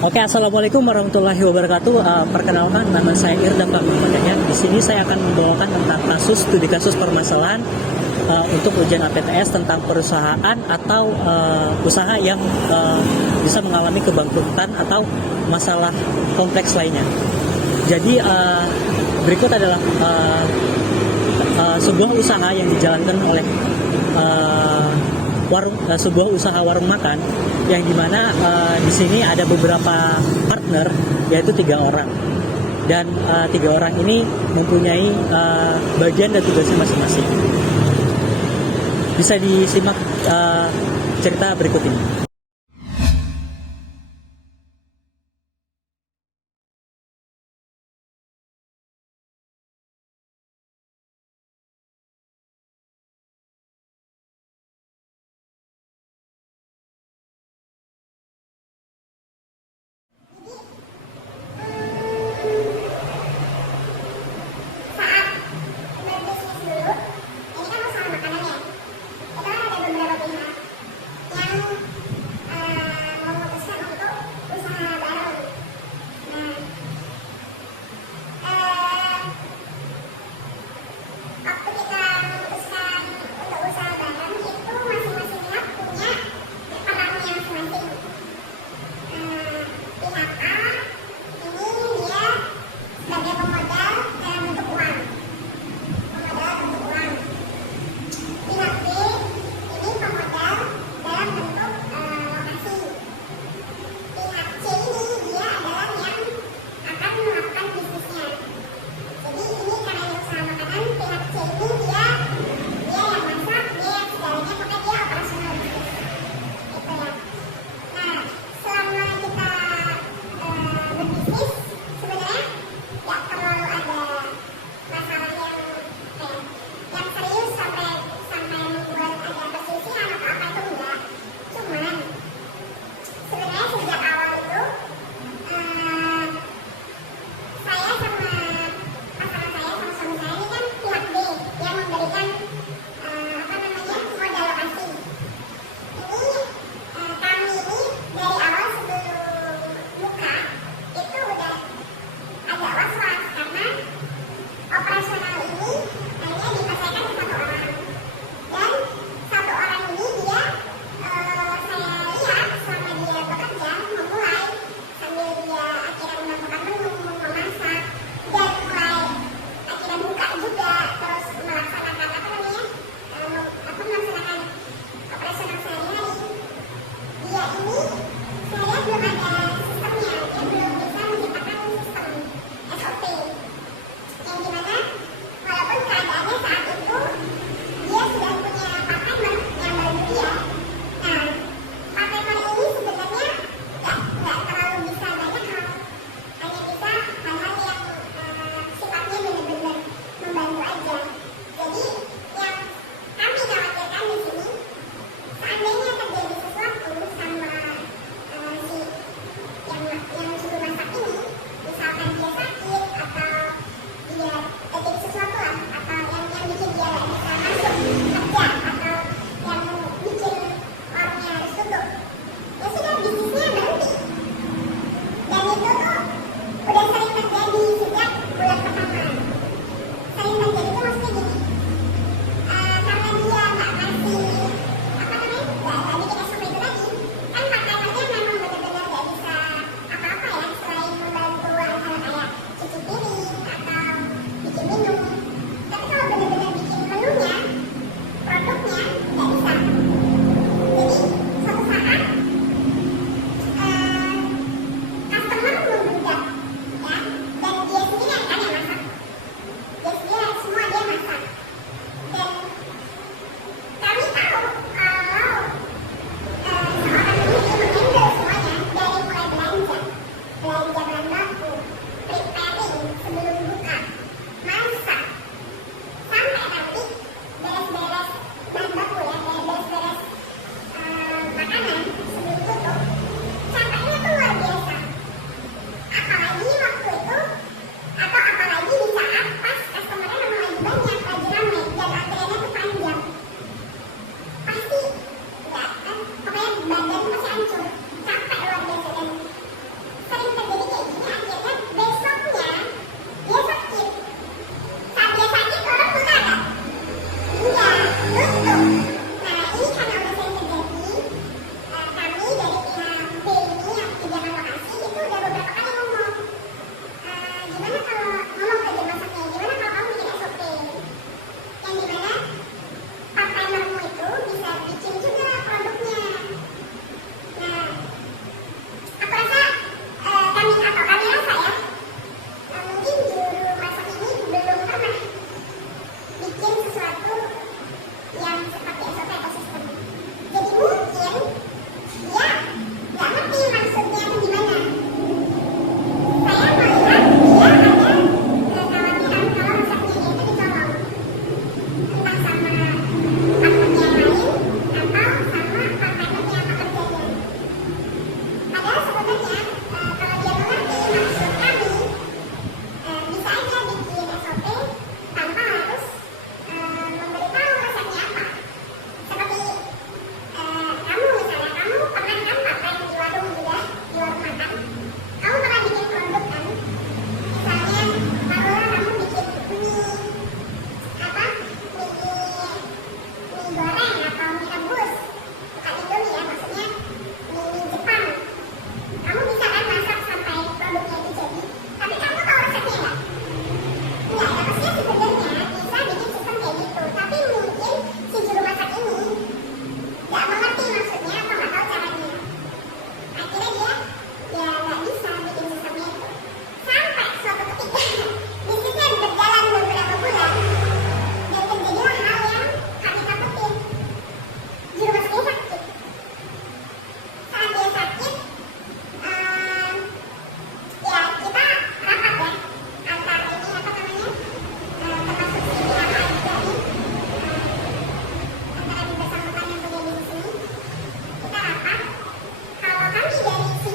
Oke, assalamualaikum warahmatullahi wabarakatuh. Perkenalkan, nama saya Irdam Bambang. Di sini saya akan membawakan tentang studi kasus permasalahan untuk ujian APTS tentang perusahaan atau usaha yang bisa mengalami kebangkrutan atau masalah kompleks lainnya. Jadi berikut adalah sebuah usaha yang dijalankan oleh sebuah usaha warung makan yang dimana di sini ada beberapa partner, yaitu 3 orang, dan 3 orang ini mempunyai bagian dan tugasnya masing-masing. Bisa disimak cerita berikut ini. akhirnya dia ya nggak bisa bikin sistemnya itu. Sampai suatu ketika bisnisnya berjalan beberapa bulan dan terjadilah hal yang kami takutin. Juru masaknya sakit. Saat dia sakit, ya kita rapat ya antar ini apa namanya, termasuk si pihak A juga nih, antara yang bersangkutan yang punya bisnis ini, kita rapat. Kalau kami dari sisi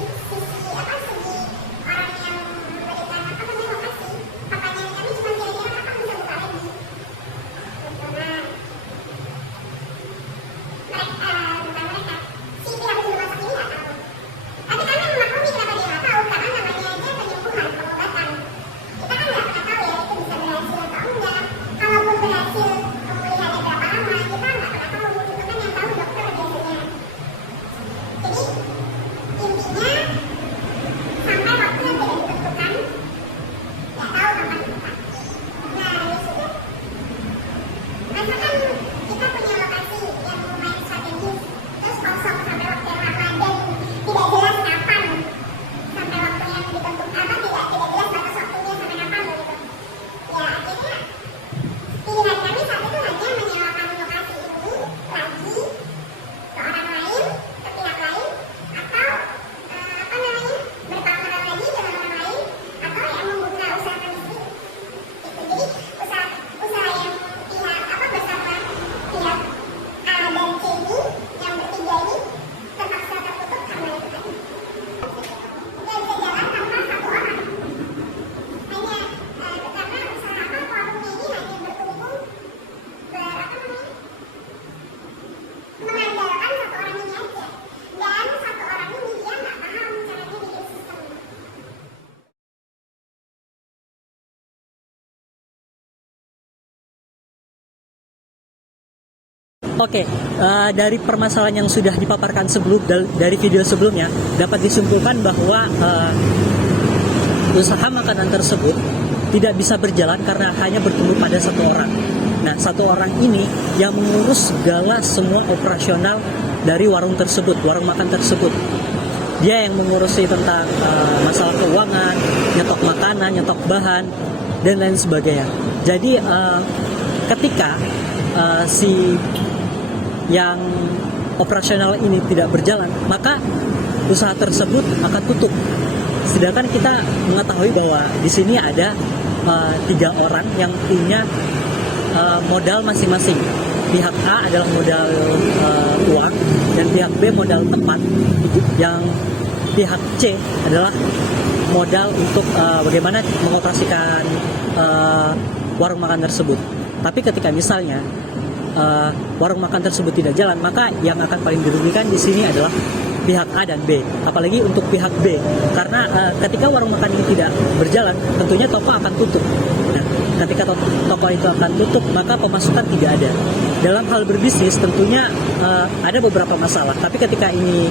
apa segi orang yang memberikan apa namanya lokasi, pertanyaan kami cuma kira-kira kapan bisa buka lagi. Nah, bukan mereka, si pihak juru masak ini nggak tahu. Tapi kami memaklumi kenapa dia nggak tahu, karena namanya aja penyembuhan, pengobatan. Kita kan nggak pernah tahu ya itu bisa berhasil atau enggak. Kalaupun berhasil, pemulihannya berapa lama, kita nggak pernah tahu. Itu kan yang tahu dokter biasanya. Jadi intinya sampai waktu yang tidak ditentukan, nggak tahu kapan dibuka. Nah ya sudah. Masa kan kita punya lokasi yang lumayan strategis, terus kosong sampai waktu yang lama dan tidak jelas kapan sampai waktu yang ditentukan, apa tidak jelas batas waktunya sampai kapan begitu. Ya akhirnya pilihan kami saat itu hanya menyewakan lokasi ini lagi ke orang lain, ke pihak lain, atau apa namanya bertawaran lagi dengan orang lain, atau ya membuka usaha kami sendiri. Gitu. Jadi usaha yang pihak apa bersama pihak A dan C ini yang bertiga ini terpaksa tertutup karena itu tadi. Tidak bisa jalan tanpa satu orang. Hanya karena usaha apa warungnya ini hanya bertumbuh apa namanya mengandalkan satu orang ini aja. Dan satu orang ini dia nggak paham caranya bikin sistem. Oke, dari permasalahan yang sudah dipaparkan dari video sebelumnya dapat disimpulkan bahwa usaha makanan tersebut tidak bisa berjalan karena hanya bertumbuh pada satu orang. Nah, satu orang ini yang mengurus segala semua operasional dari warung tersebut, warung makan tersebut. Dia yang mengurusi tentang masalah keuangan, nyetok makanan, nyetok bahan, dan lain sebagainya. Jadi ketika si yang operasional ini tidak berjalan, maka usaha tersebut akan tutup. Sedangkan kita mengetahui bahwa di sini ada 3 orang yang punya modal masing-masing. Pihak A adalah modal uang dan pihak B modal tempat, yang pihak C adalah modal untuk bagaimana mengoperasikan warung makan tersebut. Tapi ketika misalnya warung makan tersebut tidak jalan, maka yang akan paling dirugikan di sini adalah pihak A dan B. Apalagi untuk pihak B, karena ketika warung makan ini tidak berjalan, tentunya toko akan tutup. Nah, ketika toko itu akan tutup, maka pemasukan tidak ada. Dalam hal berbisnis, tentunya ada beberapa masalah. Tapi ketika ini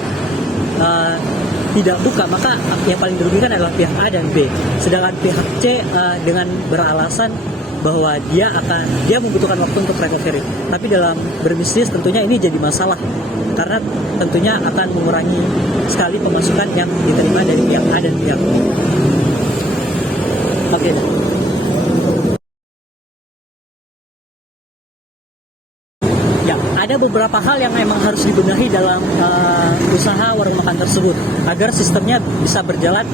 tidak buka, maka yang paling dirugikan adalah pihak A dan B. Sedangkan pihak C dengan beralasan bahwa dia membutuhkan waktu untuk recovery. Tapi dalam berbisnis tentunya ini jadi masalah, karena tentunya akan mengurangi sekali pemasukan yang diterima dari pihak A dan pihak B. Oke. Ya, ada beberapa hal yang memang harus dibenahi dalam usaha warung makan tersebut agar sistemnya bisa berjalan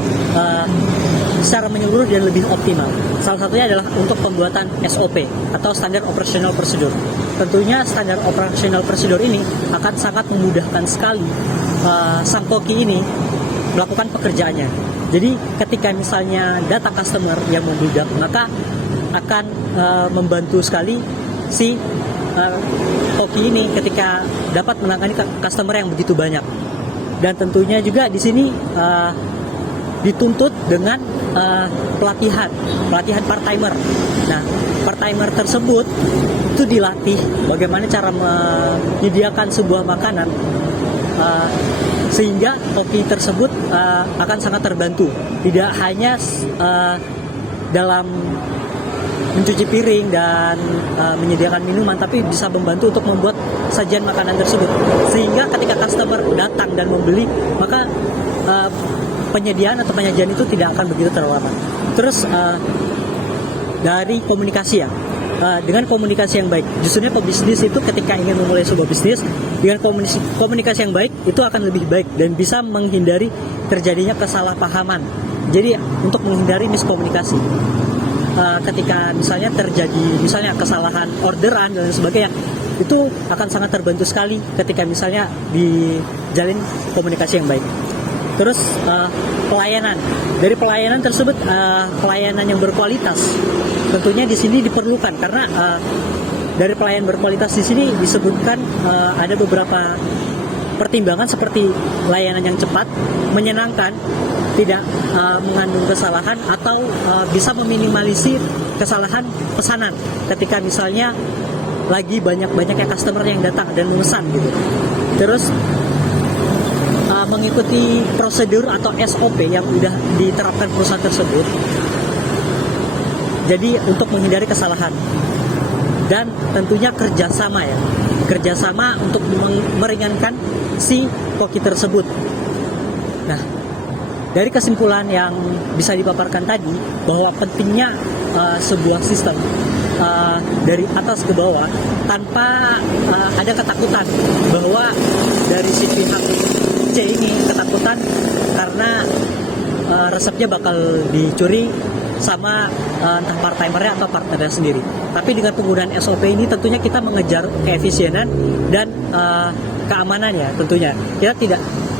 secara menyeluruh dan lebih optimal. Salah satunya adalah untuk pembuatan SOP atau Standard Operational Procedure. Tentunya Standard Operational Procedure ini akan sangat memudahkan sekali sang koki ini melakukan pekerjaannya. Jadi ketika misalnya datang customer yang membludak, maka akan membantu sekali si koki ini ketika dapat menangani customer yang begitu banyak. Dan tentunya juga di sini dituntut dengan pelatihan part-timer. Nah, part-timer tersebut itu dilatih bagaimana cara menyediakan sebuah makanan sehingga koki tersebut akan sangat terbantu. Tidak hanya dalam mencuci piring dan menyediakan minuman, tapi bisa membantu untuk membuat sajian makanan tersebut. Sehingga ketika customer datang dan membeli, maka penyediaan atau penyajian itu tidak akan begitu terlalu lama. Terus dari komunikasi ya, dengan komunikasi yang baik, justru pebisnis itu ketika ingin memulai sebuah bisnis dengan komunikasi yang baik itu akan lebih baik dan bisa menghindari terjadinya kesalahpahaman. Jadi untuk menghindari miskomunikasi, ketika misalnya terjadi kesalahan orderan dan sebagainya, itu akan sangat terbantu sekali ketika misalnya dijalin komunikasi yang baik. Terus pelayanan, dari pelayanan tersebut pelayanan yang berkualitas tentunya di sini diperlukan, karena dari pelayanan berkualitas di sini disebutkan ada beberapa pertimbangan seperti layanan yang cepat, menyenangkan, tidak mengandung kesalahan, atau bisa meminimalisir kesalahan pesanan ketika misalnya lagi banyak-banyaknya customer yang datang dan memesan gitu. Terus mengikuti prosedur atau SOP yang sudah diterapkan perusahaan tersebut. Jadi untuk menghindari kesalahan, dan tentunya kerjasama ya, kerjasama untuk meringankan si koki tersebut. Nah, dari kesimpulan yang bisa dipaparkan tadi bahwa pentingnya sebuah sistem dari atas ke bawah tanpa ada ketakutan bahwa dari si pihak C ini ketakutan karena resepnya bakal dicuri sama entah part-timernya atau partnernya sendiri. Tapi dengan penggunaan SOP ini tentunya kita mengejar keefisienan dan keamanannya tentunya.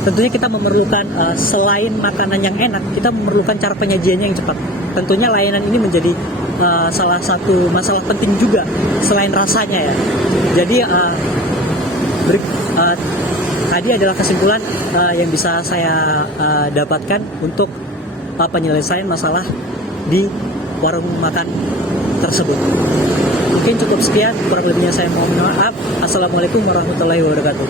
Tentunya kita memerlukan selain makanan yang enak, kita memerlukan cara penyajiannya yang cepat. Tentunya layanan ini menjadi salah satu masalah penting juga selain rasanya ya. Jadi tadi adalah kesimpulan yang bisa saya dapatkan untuk penyelesaian masalah di warung makan tersebut. Mungkin cukup sekian, kurang lebihnya saya mohon maaf. Assalamualaikum warahmatullahi wabarakatuh.